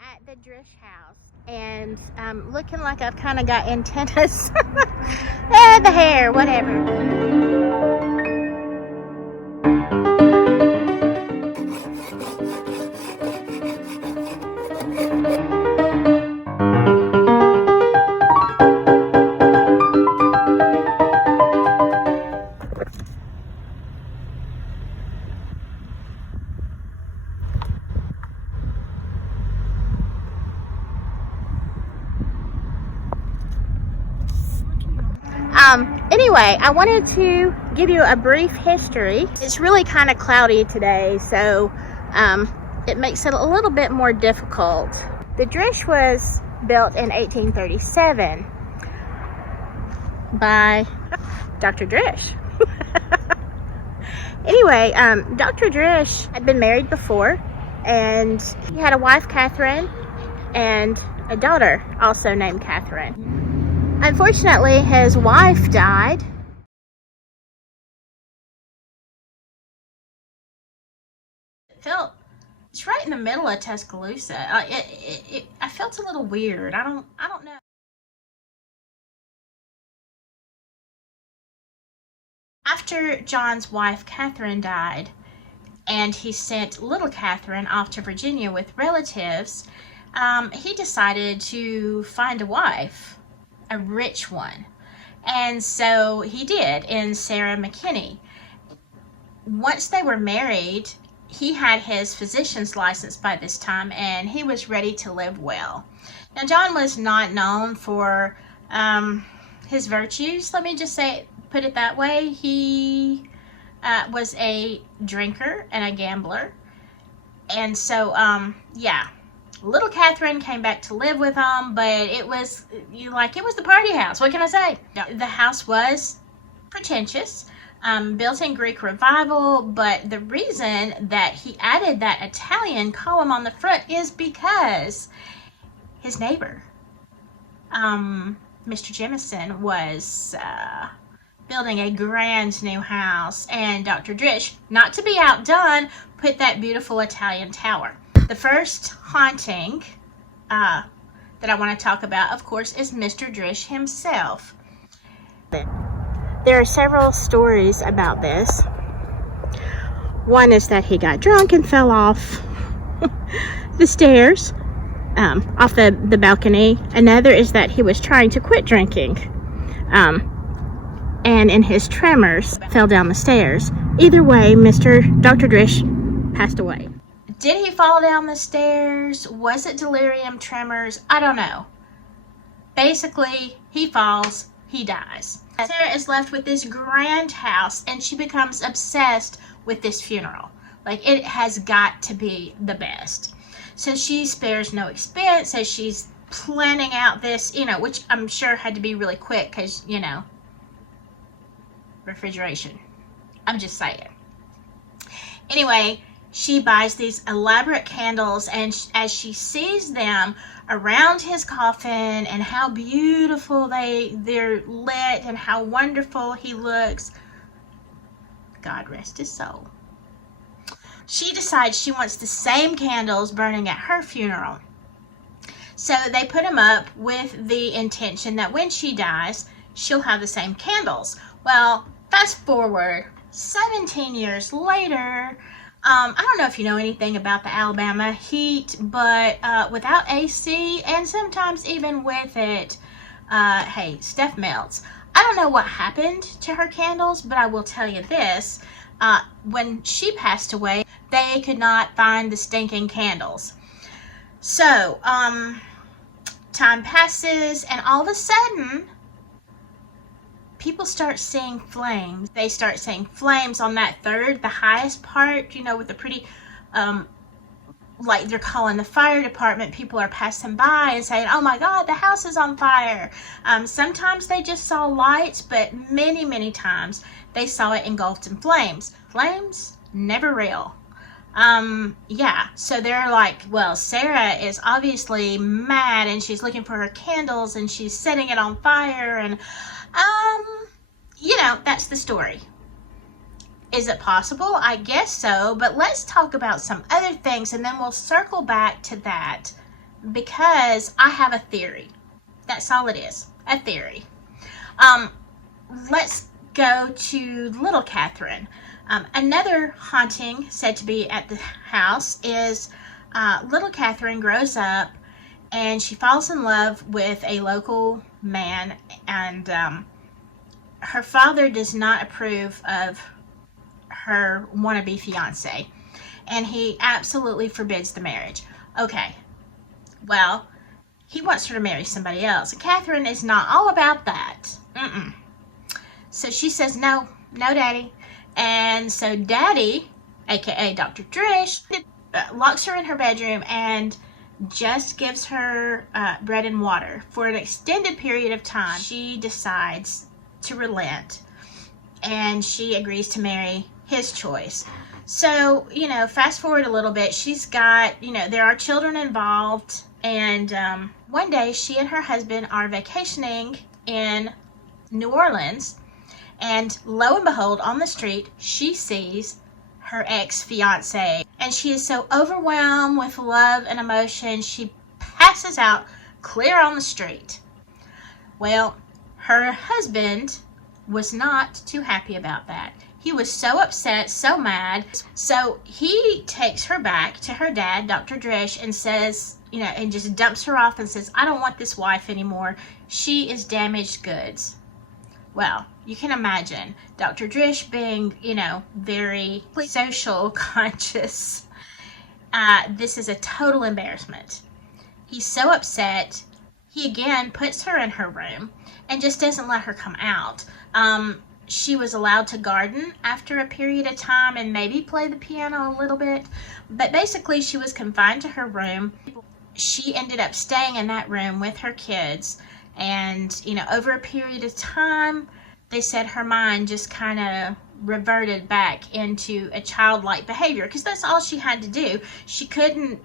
at the Drish house, and looking like I've kind of got antennas. The hair, whatever. Anyway, I wanted to give you a brief history. It's really kind of cloudy today, so it makes it a little bit more difficult. The Drish was built in 1837 by Dr. Drish. Anyway, Dr. Drish had been married before, and he had a wife, Catherine, and a daughter also named Catherine. Unfortunately, his wife died. It's right in the middle of Tuscaloosa. I felt a little weird. I don't know. After John's wife Catherine died, and he sent little Catherine off to Virginia with relatives, he decided to find a wife. A rich one. And so he did, in Sarah McKinney. Once they were married, he had his physician's license by this time, and he was ready to live well. Now, John was not known for his virtues. Let me just put it that way. He was a drinker and a gambler. And so, yeah. Little Catherine came back to live with them, but it was the party house. What can I say? The house was pretentious, built in Greek Revival, but the reason that he added that Italian column on the front is because his neighbor, Mr. Jemison, was building a grand new house, and Dr. Drish, not to be outdone, put that beautiful Italian tower. The first haunting that I want to talk about, of course, is Mr. Drish himself. There are several stories about this. One is that he got drunk and fell off the stairs, off the balcony. Another is that he was trying to quit drinking, and in his tremors fell down the stairs. Either way, Dr. Drish passed away. Did he fall down the stairs? Was it delirium tremors? I don't know. Basically, he falls, he dies. Sarah is left with this grand house, and she becomes obsessed with this funeral. Like, it has got to be the best. So she spares no expense as she's planning out this, which I'm sure had to be really quick because, refrigeration. I'm just saying. Anyway, she buys these elaborate candles, and as she sees them around his coffin and how beautiful they're lit and how wonderful he looks, God rest his soul, she decides she wants the same candles burning at her funeral. So they put them up with the intention that when she dies, she'll have the same candles. Well, fast forward 17 years later, I don't know if you know anything about the Alabama heat, but without AC, and sometimes even with it, hey, stuff melts. I don't know what happened to her candles, but I will tell you this. When she passed away, they could not find the stinking candles. So, time passes, and all of a sudden, people start seeing flames. They start seeing flames on that third, the highest part, with the pretty, like they're calling the fire department. People are passing by and saying, oh my God, the house is on fire. Sometimes they just saw lights, but many, many times they saw it engulfed in flames. Flames, never real. Yeah, so they're like, well, Sarah is obviously mad, and she's looking for her candles, and she's setting it on fire, and that's the story. Is it possible? I guess so, but let's talk about some other things, and then we'll circle back to that because I have a theory. That's all it is, a theory. Um, let's go to Little Catherine. Another haunting said to be at the house is Little Catherine grows up and she falls in love with a local man, and her father does not approve of her wannabe fiance, and he absolutely forbids the marriage. Okay, well, he wants her to marry somebody else, and Catherine is not all about that. So she says, no, no, Daddy. And so Daddy, aka Dr. Drish, locks her in her bedroom and just gives her bread and water for an extended period of time. She decides to relent, and she agrees to marry his choice. So, fast forward a little bit, she's got, there are children involved, and one day she and her husband are vacationing in New Orleans, and lo and behold, on the street, she sees her ex-fiance, and she is so overwhelmed with love and emotion, she passes out clear on the street. Well, her husband was not too happy about that. He was so upset, so mad. So he takes her back to her dad, Dr. Drish, and says, and just dumps her off and says, I don't want this wife anymore. She is damaged goods. Well, you can imagine Dr. Drish being, very social conscious. This is a total embarrassment. He's so upset. He again puts her in her room and just doesn't let her come out. She was allowed to garden after a period of time and maybe play the piano a little bit. But basically, she was confined to her room. She ended up staying in that room with her kids. And, over a period of time, they said her mind just kind of reverted back into a childlike behavior, because that's all she had to do. She couldn't,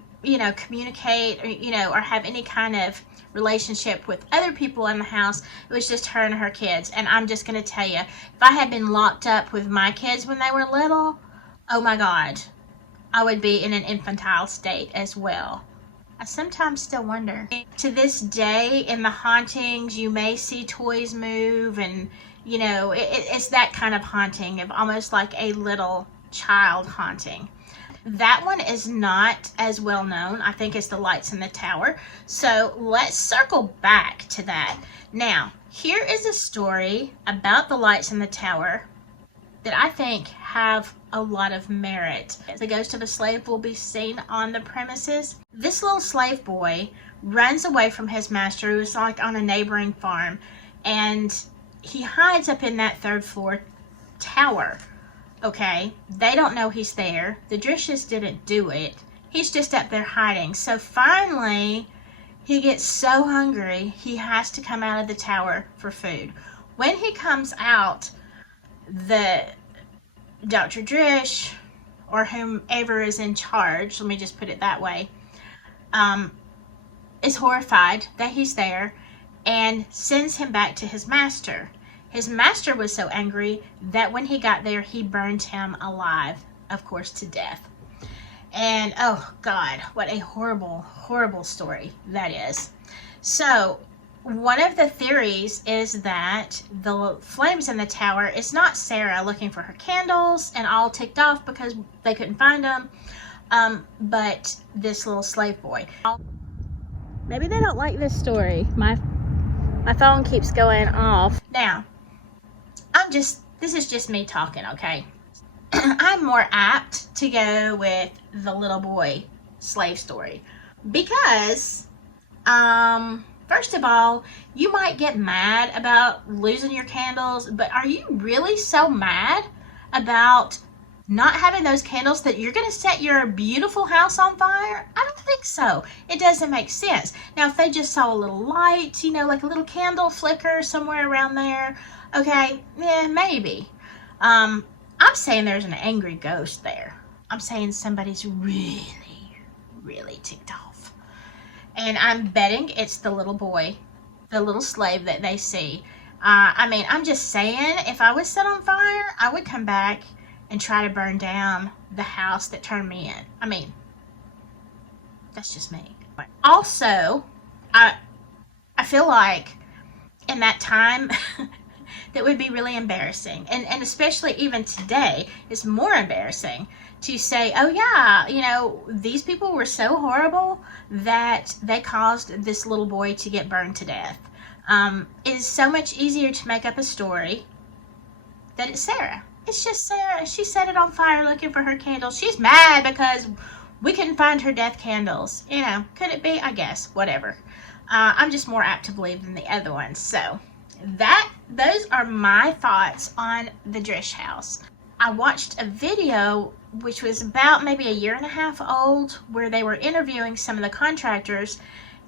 communicate or, or have any kind of relationship with other people in the house. It was just her and her kids. And I'm just going to tell you, if I had been locked up with my kids when they were little, oh my God, I would be in an infantile state as well. I sometimes still wonder. To this day, in the hauntings, you may see toys move, and, it's that kind of haunting, of almost like a little child haunting. That one is not as well known, I think, as the lights in the tower. So let's circle back to that. Now, here is a story about the lights in the tower that I think have a lot of merit. The ghost of a slave will be seen on the premises. This little slave boy runs away from his master, who is like on a neighboring farm, and he hides up in that third floor tower. Okay, they don't know he's there. The Drishes didn't do it. He's just up there hiding. So finally, he gets so hungry, he has to come out of the tower for food. When he comes out, the Dr. Drish, or whomever is in charge, let me just put it that way, is horrified that he's there and sends him back to his master. His master was so angry that when he got there, he burned him alive, of course, to death. And oh God, what a horrible, horrible story that is. So one of the theories is that the flames in the tower is not Sarah looking for her candles and all ticked off because they couldn't find them, but this little slave boy. Maybe they don't like this story. My phone keeps going off. Now, this is just me talking, okay? I'm more apt to go with the little boy slave story because, first of all, you might get mad about losing your candles, but are you really so mad about not having those candles that you're going to set your beautiful house on fire? I don't think so. It doesn't make sense. Now, if they just saw a little light, like a little candle flicker somewhere around there, okay, yeah, maybe. I'm saying there's an angry ghost there. I'm saying somebody's really, really ticked off. And I'm betting it's the little boy, the little slave that they see. I'm just saying, if I was set on fire, I would come back and try to burn down the house that turned me in. That's just me. Also, I feel like in that time that would be really embarrassing, and especially even today it's more embarrassing to say, oh yeah, you know, these people were so horrible that they caused this little boy to get burned to death. It's so much easier to make up a story that it's Sarah. It's just Sarah. She set it on fire looking for her candles. She's mad because we couldn't find her death candles. You know, could it be? I guess. Whatever. I'm just more apt to believe than the other ones. So those are my thoughts on the Drish house. I watched a video which was about maybe 1.5 years old, where they were interviewing some of the contractors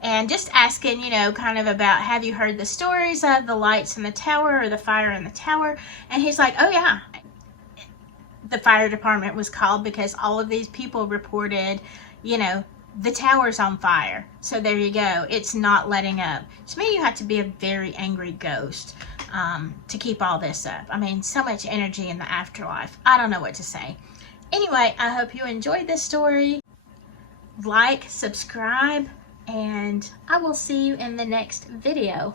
and just asking, you know, kind of about, have you heard the stories of the lights in the tower or the fire in the tower? And he's like, oh yeah, the fire department was called because all of these people reported, you know, the tower's on fire. So there you go. It's not letting up. To me, you have to be a very angry ghost to keep all this up. I mean, so much energy in the afterlife. I don't know what to say. Anyway, I hope you enjoyed this story. Like, subscribe, and I will see you in the next video.